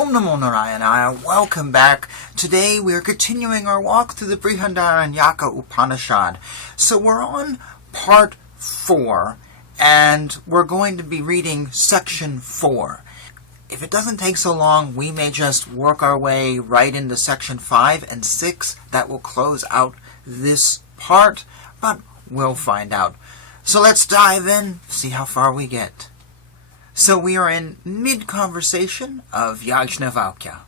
Om Namo Narayana, welcome back. Today we are continuing our walk through the Brihadaranyaka Upanishad. So we're on part 4, and we're going to be reading section 4. If it doesn't take so long, we may just work our way right into section 5 and 6. That will close out this part, but we'll find out. So let's dive in, see how far we get. So we are in mid-conversation of Yajnavalkya.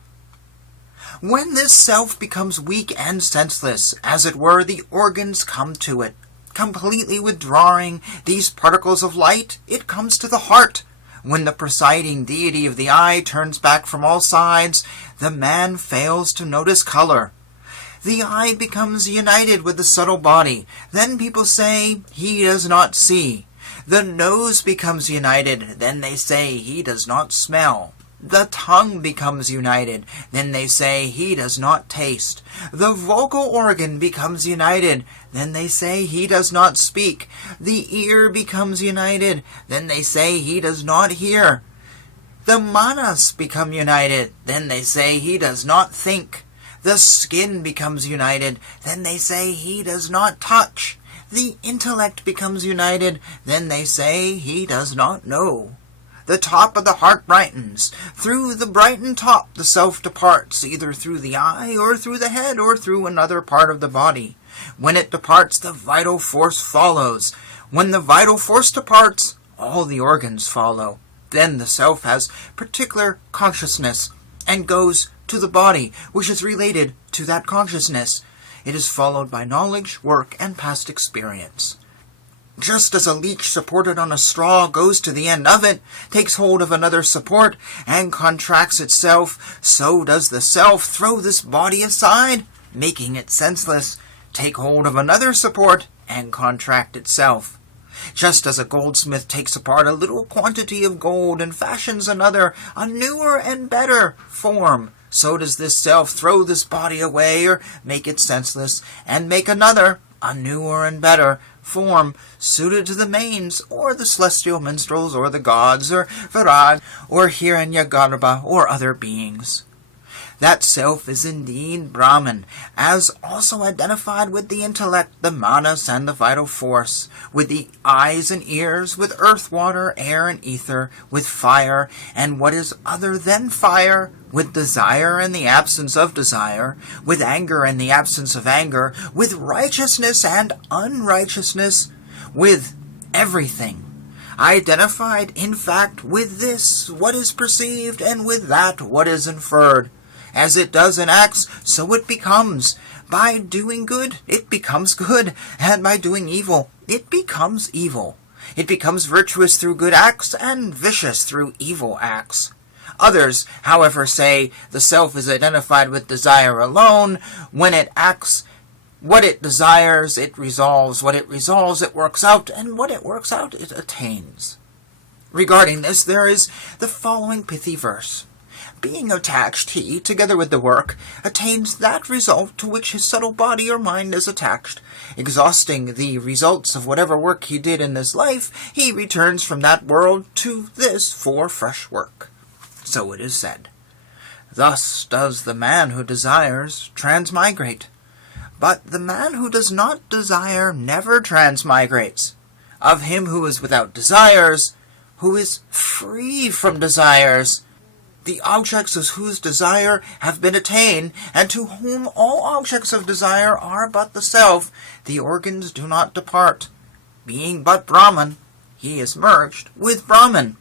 When this self becomes weak and senseless, as it were, the organs come to it. Completely withdrawing these particles of light, it comes to the heart. When the presiding deity of the eye turns back from all sides, the man fails to notice color. The eye becomes united with the subtle body. Then people say, he does not see. The nose becomes united, then they say he does not smell. The tongue becomes united, then they say he does not taste. The vocal organ becomes united, then they say he does not speak. The ear becomes united, then they say he does not hear. The manas become united, then they say he does not think. The skin becomes united, then they say he does not touch. The intellect becomes united, then they say he does not know. The top of the heart brightens. Through the brightened top the self departs, either through the eye, or through the head, or through another part of the body. When it departs, the vital force follows. When the vital force departs, all the organs follow. Then the self has particular consciousness, and goes to the body, which is related to that consciousness. It is followed by knowledge, work, and past experience. Just as a leech supported on a straw goes to the end of it, takes hold of another support, and contracts itself, so does the self throw this body aside, making it senseless, take hold of another support, and contract itself. Just as a goldsmith takes apart a little quantity of gold and fashions another, a newer and better form, so does this self throw this body away, or make it senseless, and make another, a newer and better form, suited to the Manes, or the celestial minstrels, or the gods, or Virag, or Hiranyagarbha, or other beings. That self is indeed Brahman, as also identified with the intellect, the manas, and the vital force, with the eyes and ears, with earth, water, air, and ether, with fire, and what is other than fire, with desire and the absence of desire, with anger and the absence of anger, with righteousness and unrighteousness, with everything. Identified, in fact, with this, what is perceived, and with that, what is inferred. As it does in acts, so it becomes. By doing good, it becomes good, and by doing evil, it becomes evil. It becomes virtuous through good acts, and vicious through evil acts. Others, however, say the self is identified with desire alone. When it acts what it desires, it resolves. What it resolves, it works out, and what it works out, it attains. Regarding this, there is the following pithy verse. Being attached, he, together with the work, attains that result to which his subtle body or mind is attached. Exhausting the results of whatever work he did in this life, he returns from that world to this for fresh work. So it is said. Thus does the man who desires transmigrate. But the man who does not desire never transmigrates. Of him who is without desires, who is free from desires, the objects of whose desire have been attained, and to whom all objects of desire are but the self, the organs do not depart. Being but Brahman, he is merged with Brahman.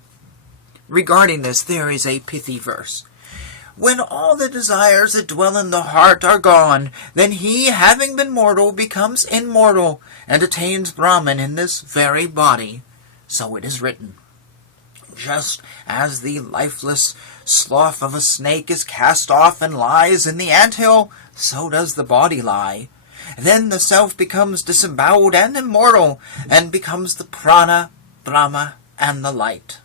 Regarding this, there is a pithy verse. When all the desires that dwell in the heart are gone, then he, having been mortal, becomes immortal, and attains Brahman in this very body. So it is written. Just as the lifeless slough of a snake is cast off and lies in the anthill, so does the body lie. Then the self becomes disemboweled and immortal, and becomes the prana, Brahma, and the light.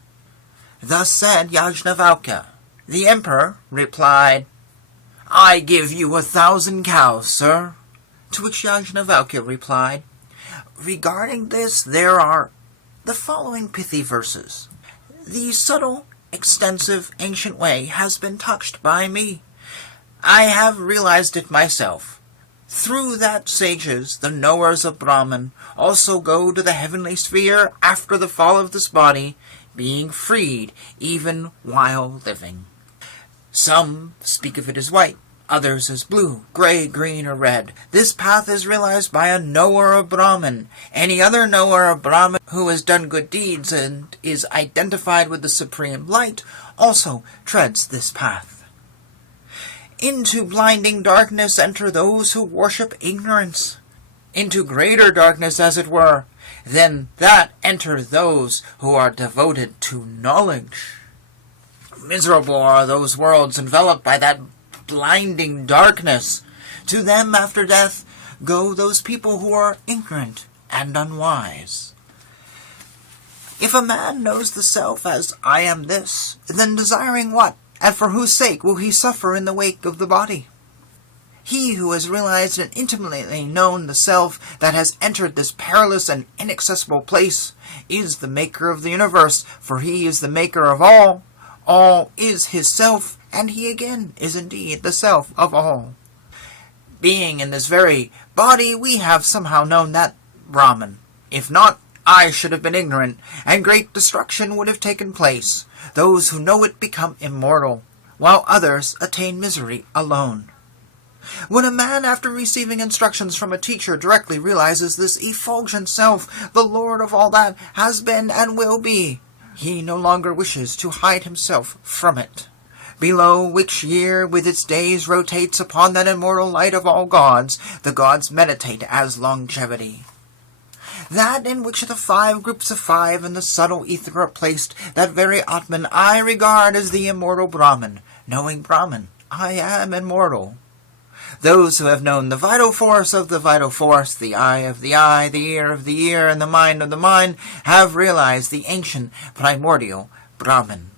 Thus said Yajnavalkya. The emperor replied, I give you 1,000 cows, sir. To which Yajnavalkya replied, Regarding this, there are the following pithy verses. The subtle extensive ancient way has been touched by me. I have realized it myself. Through that sages, the knowers of Brahman, also go to the heavenly sphere after the fall of this body, being freed even while living. Some speak of it as white, others as blue, gray, green, or red. This path is realized by a knower of Brahman. Any other knower of Brahman who has done good deeds and is identified with the supreme light also treads this path. Into blinding darkness enter those who worship ignorance. Into greater darkness, as it were, than that enter those who are devoted to knowledge. Miserable are those worlds enveloped by that blinding darkness. To them after death go those people who are ignorant and unwise. If a man knows the self as I am this, then desiring what, and for whose sake will he suffer in the wake of the body? He who has realized and intimately known the self that has entered this perilous and inaccessible place is the maker of the universe, for he is the maker of all. All is his self, and he again is indeed the self of all. Being in this very body, we have somehow known that Brahman. If not, I should have been ignorant, and great destruction would have taken place. Those who know it become immortal, while others attain misery alone. When a man, after receiving instructions from a teacher, directly realizes this effulgent self, the Lord of all that has been and will be, he no longer wishes to hide himself from it. Below which year with its days rotates upon that immortal light of all gods, the gods meditate as longevity. That in which the 5 groups of 5 and the subtle ether are placed, that very Atman I regard as the immortal Brahman. Knowing Brahman, I am immortal. Those who have known the vital force of the vital force, the eye of the eye, the ear of the ear, and the mind of the mind, have realized the ancient primordial Brahman.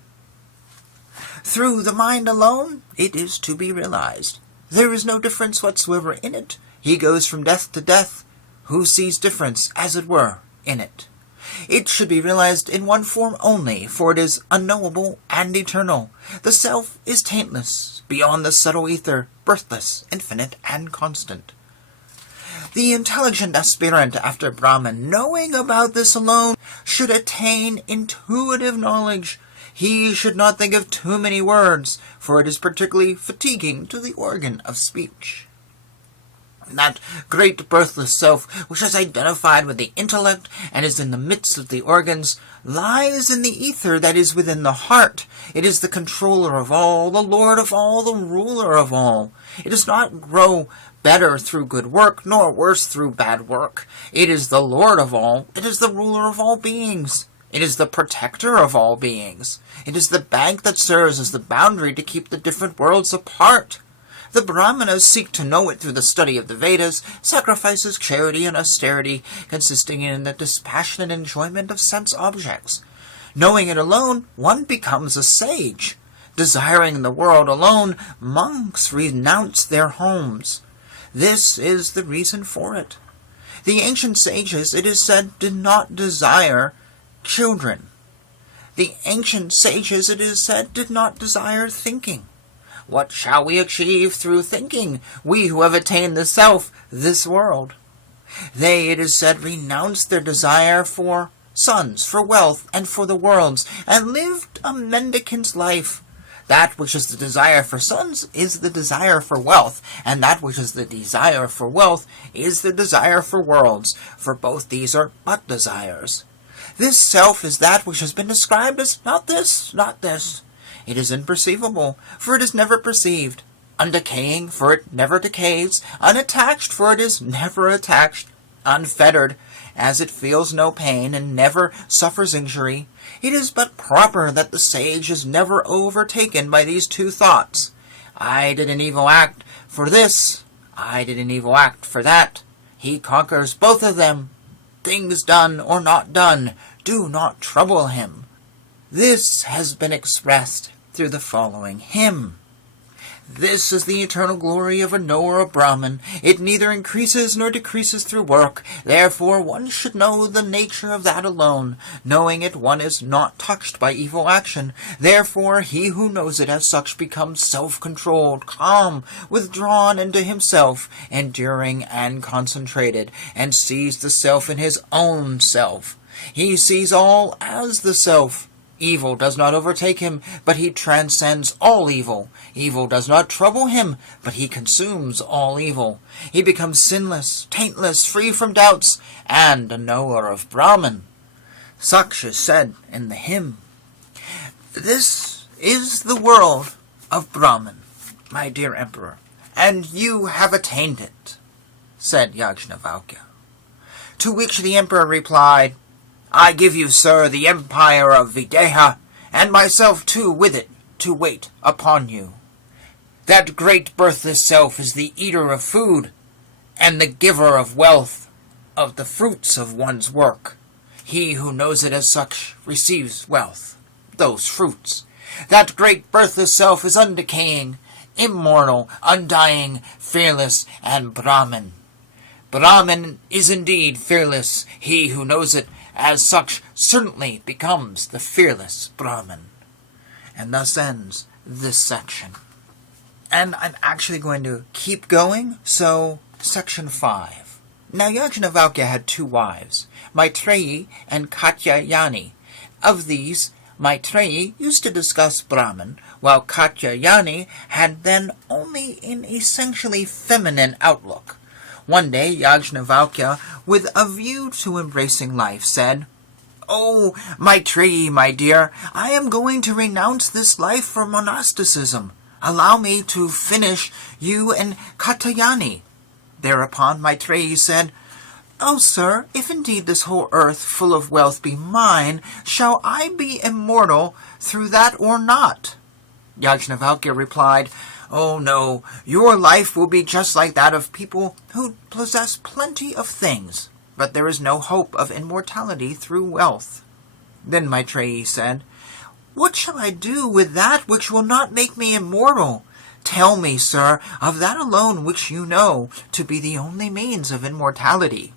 Through the mind alone, it is to be realized. There is no difference whatsoever in it. He goes from death to death. Who sees difference, as it were, in it? It should be realized in one form only, for it is unknowable and eternal. The self is taintless, beyond the subtle ether, birthless, infinite, and constant. The intelligent aspirant after Brahman, knowing about this alone, should attain intuitive knowledge. He should not think of too many words, for it is particularly fatiguing to the organ of speech. That great birthless self, which is identified with the intellect and is in the midst of the organs, lies in the ether that is within the heart. It is the controller of all, the lord of all, the ruler of all. It does not grow better through good work, nor worse through bad work. It is the lord of all. It is the ruler of all beings. It is the protector of all beings. It is the bank that serves as the boundary to keep the different worlds apart. The Brahmanas seek to know it through the study of the Vedas, sacrifices, charity, and austerity, consisting in the dispassionate enjoyment of sense objects. Knowing it alone, one becomes a sage. Desiring the world alone, monks renounce their homes. This is the reason for it. The ancient sages, it is said, did not desire children. The ancient sages, it is said, did not desire thinking. What shall we achieve through thinking, we who have attained the self, this world? They, it is said, renounced their desire for sons, for wealth, and for the worlds, and lived a mendicant's life. That which is the desire for sons is the desire for wealth, and that which is the desire for wealth is the desire for worlds, for both these are but desires. This self is that which has been described as not this, not this. It is imperceivable, for it is never perceived. Undecaying, for it never decays. Unattached, for it is never attached. Unfettered, as it feels no pain and never suffers injury. It is but proper that the sage is never overtaken by these two thoughts. I did an evil act for this. I did an evil act for that. He conquers both of them. Things done or not done do not trouble him. This has been expressed through the following hymn. This is the eternal glory of a knower of Brahman. It neither increases nor decreases through work. Therefore one should know the nature of that alone. Knowing it, one is not touched by evil action. Therefore he who knows it as such becomes self-controlled, calm, withdrawn into himself, enduring and concentrated, and sees the self in his own self. He sees all as the self. Evil does not overtake him, but he transcends all evil. Evil does not trouble him, but he consumes all evil. He becomes sinless, taintless, free from doubts, and a knower of Brahman. Such is said in the hymn. This is the world of Brahman, my dear Emperor, and you have attained it, said Yajnavalkya. To which the Emperor replied, I give you, sir, the empire of Videha, and myself too with it, to wait upon you. That great birthless self is the eater of food, and the giver of wealth, of the fruits of one's work. He who knows it as such receives wealth, those fruits. That great birthless self is undecaying, immortal, undying, fearless, and Brahman. Brahman is indeed fearless. He who knows it as such certainly becomes the fearless Brahman. And thus ends this section. And I'm actually going to keep going, so section 5. Now Yajnavalkya had 2 wives, Maitreyi and Katyayani. Of these, Maitreyi used to discuss Brahman, while Katyayani had then only an essentially feminine outlook. One day, Yajnavalkya, with a view to embracing life, said, Oh, Maitreyi, my dear, I am going to renounce this life for monasticism. Allow me to finish you and Katyayani. Thereupon Maitreyi said, Oh, sir, if indeed this whole earth full of wealth be mine, shall I be immortal through that or not? Yajnavalkya replied, Oh, no, your life will be just like that of people who possess plenty of things, but there is no hope of immortality through wealth. Then Maitreyi said, What shall I do with that which will not make me immortal? Tell me, sir, of that alone which you know to be the only means of immortality.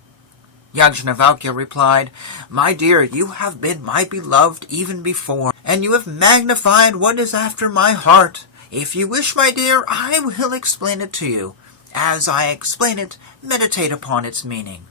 Yajnavalkya replied, My dear, you have been my beloved even before, and you have magnified what is after my heart. If you wish, my dear, I will explain it to you. As I explain it, meditate upon its meaning.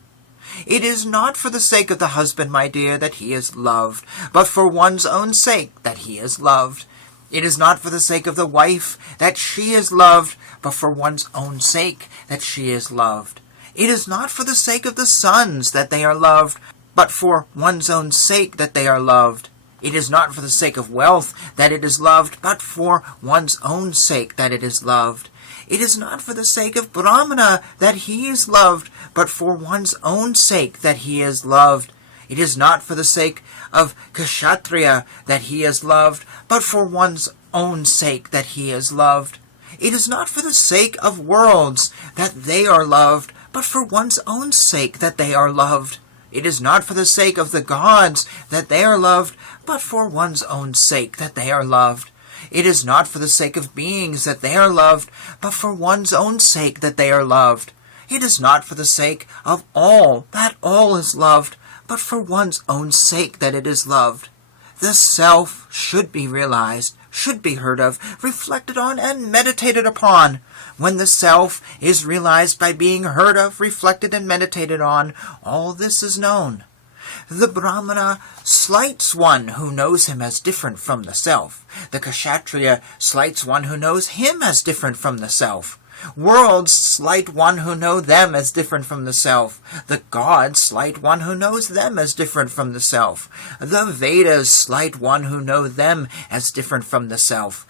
It is not for the sake of the husband, my dear, that he is loved, but for one's own sake that he is loved. It is not for the sake of the wife that she is loved, but for one's own sake that she is loved. It is not for the sake of the sons that they are loved, but for one's own sake that they are loved. It is not for the sake of wealth that it is loved, but for one's own sake that it is loved. It is not for the sake of Brahmana that he is loved, but for one's own sake that he is loved. It is not for the sake of Kshatriya that he is loved, but for one's own sake that he is loved. It is not for the sake of worlds that they are loved, but for one's own sake that they are loved. It is not for the sake of the gods that they are loved, but for one's own sake that they are loved. It is not for the sake of beings that they are loved, but for one's own sake that they are loved. It is not for the sake of all that all is loved, but for one's own sake that it is loved. The self should be realized, should be heard of, reflected on, and meditated upon. When the self is realized by being heard of, reflected, and meditated on, all this is known. The Brahmana slights one who knows him as different from the self. The Kshatriya slights one who knows him as different from the self. Worlds slight one who know them as different from the self. The gods slight one who knows them as different from the self. The Vedas slight one who know them as different from the self.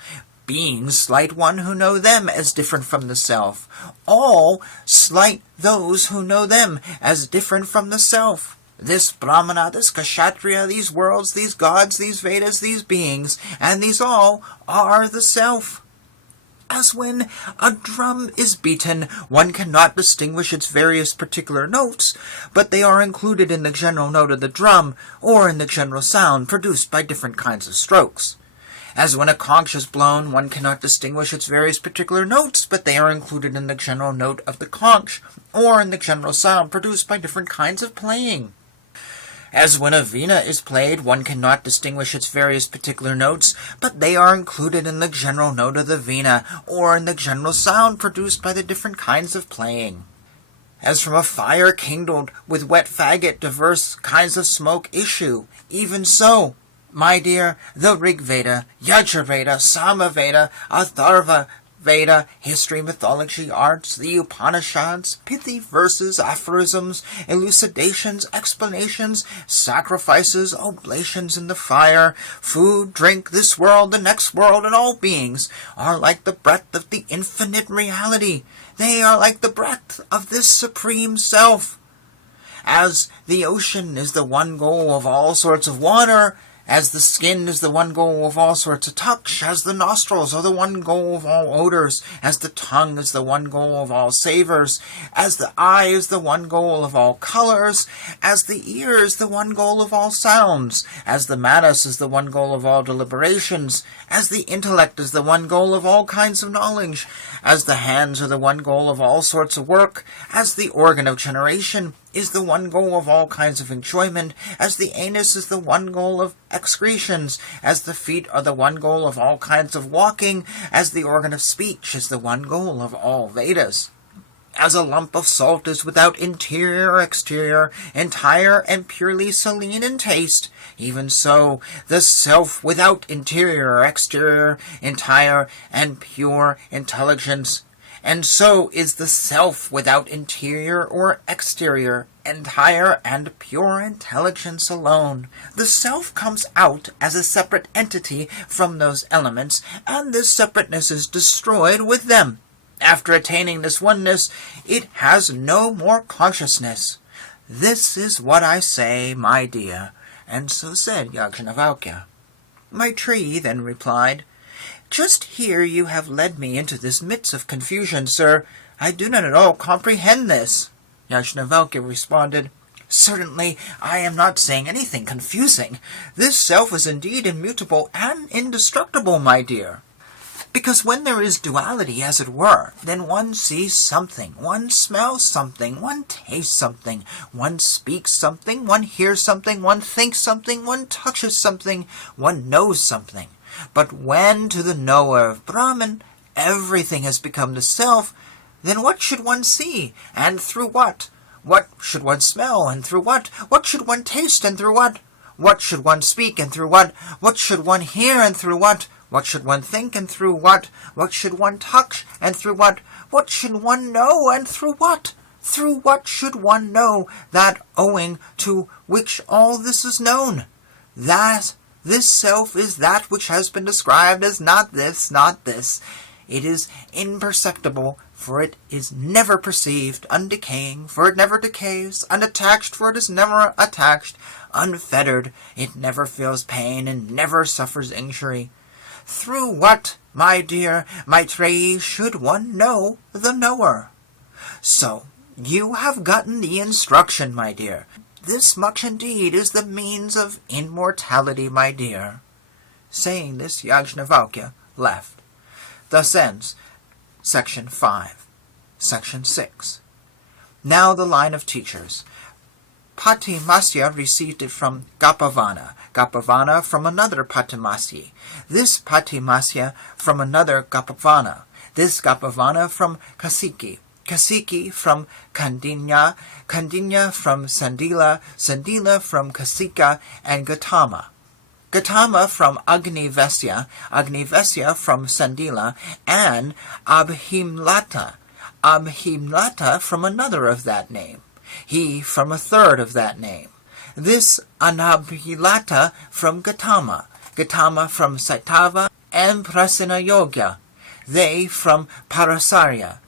Beings slight one who know them as different from the self. All slight those who know them as different from the self. This Brahmana, this Kshatriya, these worlds, these gods, these Vedas, these beings, and these all are the self. As when a drum is beaten, one cannot distinguish its various particular notes, but they are included in the general note of the drum, or in the general sound produced by different kinds of strokes. As when a conch is blown, one cannot distinguish its various particular notes, but they are included in the general note of the conch, or in the general sound produced by different kinds of playing. As when a veena is played, one cannot distinguish its various particular notes, but they are included in the general note of the veena, or in the general sound produced by the different kinds of playing. As from a fire kindled with wet faggot diverse kinds of smoke issue, even so, my dear, the Rig Veda, Yajur Veda, Sama Veda, Atharva Veda, history, mythology, arts, the Upanishads, pithy verses, aphorisms, elucidations, explanations, sacrifices, oblations in the fire, food, drink, this world, the next world, and all beings are like the breath of the infinite reality. They are like the breath of this supreme self. As the ocean is the one goal of all sorts of water, as the skin is the one goal of all sorts of touch, as the nostrils are the one goal of all odors, as the tongue is the one goal of all savors, as the eye is the one goal of all colors, as the ear is the one goal of all sounds, as the manas is the one goal of all deliberations, as the intellect is the one goal of all kinds of knowledge, as the hands are the one goal of all sorts of work, as the organ of generation is the one goal of all kinds of enjoyment, as the anus is the one goal of excretions, as the feet are the one goal of all kinds of walking, as the organ of speech is the one goal of all Vedas. As a lump of salt is without interior or exterior, entire and purely saline in taste, even so the self without interior or exterior, entire and pure intelligence. And so is the self without interior or exterior, entire and pure intelligence alone. The self comes out as a separate entity from those elements, and this separateness is destroyed with them. After attaining this oneness, it has no more consciousness. This is what I say, my dear. And so said Yajnavalkya. Maitreyi then replied, Just here you have led me into this midst of confusion, sir. I do not at all comprehend this. Yajnavalkya responded, Certainly, I am not saying anything confusing. This self is indeed immutable and indestructible, my dear. Because when there is duality, as it were, then one sees something, one smells something, one tastes something, one speaks something, one hears something, one thinks something, one touches something, one knows something. But when to the knower of Brahman everything has become the self, then what should one see, and through what? What should one smell, and through what? What should one taste, and through what? What should one speak, and through what? What should one hear, and through what? What should one think, and through what? What should one touch, and through what? What should one know, and through what? Through what should one know that owing to which all this is known? That this self is that which has been described as not this, not this. It is imperceptible, for it is never perceived, undecaying, for it never decays, unattached, for it is never attached, unfettered, it never feels pain and never suffers injury. Through what, my dear Maitreyi, should one know the knower? So, you have gotten the instruction, my dear. This much indeed is the means of immortality, my dear. Saying this, Yajnavalkya left. Thus ends Section 5. Section 6. Now the line of teachers. Patimasya received it from Gopavana, Gopavana from another Patimasya, this Patimasya from another Gopavana, this Gopavana from Kasiki, Kasiki from Kandinya, Kandinya from Sandila, Sandila from Kasika, and Gautama. Gautama from Agnivesya, Agnivesya from Sandila, and Abhimlata, Abhimlata from another of that name, he from a third of that name. This Anabhilata from Gautama, Gautama from Saitava and Prasinayogya, they from Parasarya,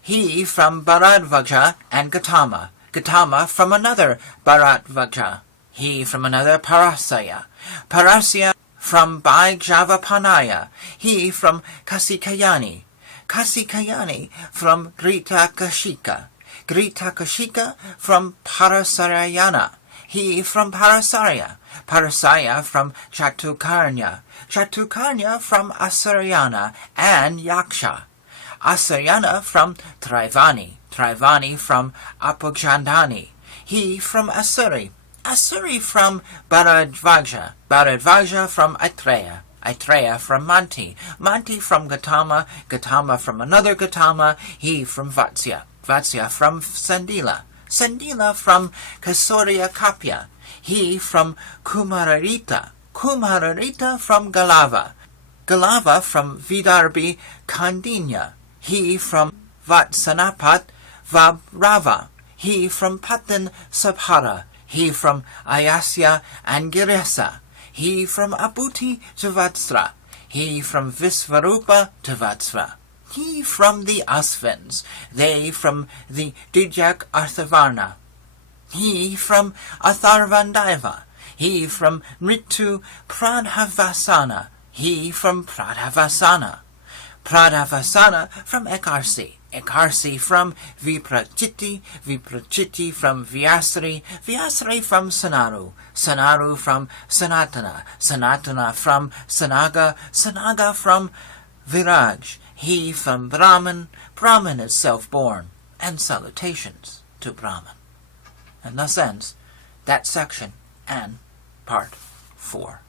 he from Bharadvaja and Gautama, Gautama from another Bharadvaja, he from another Parasaya, Parasya from Bhaijavapanaya, he from Kasikayani, Kasikayani from Gritakashika, Gritakashika from Parasarayana, he from Parasarya, Parasarya from Chatukarnya, Chatukarnya from Asuryana and Yaksha, Asuryana from Trivani, Trivani from Apogandani, he from Asuri, Asuri from Bharadvaja, Bharadvaja from Aitreya, Aitreya from Manti, Manti from Gautama, Gautama from another Gautama, he from Vatsya, Vatsya from Sandila, Sandila from Kasorya Kapya, he from Kumararita, Kumararita from Galava, Galava from Vidarbhi Kandinya, he from Vatsanapat Vabrava, he from Patan Sabhara, he from Ayasya and Giresa, he from Abuti to Vatsra, he from Visvarupa to Vatsra, he from the Asvins, they from the Dijak Arthavarna, he from Atharvandaiva, he from Mritu Pradhavasana, he from Pradhavasana, Pradhavasana from Ekarsi, Ekarsi from Viprachiti, Viprachiti from Vyasri, Vyasri from Sanaru, Sanaru from Sanatana, Sanatana from Sanaga, Sanaga from Viraj, he from Brahman, Brahman is self-born, and salutations to Brahman. And thus ends that section and part 4.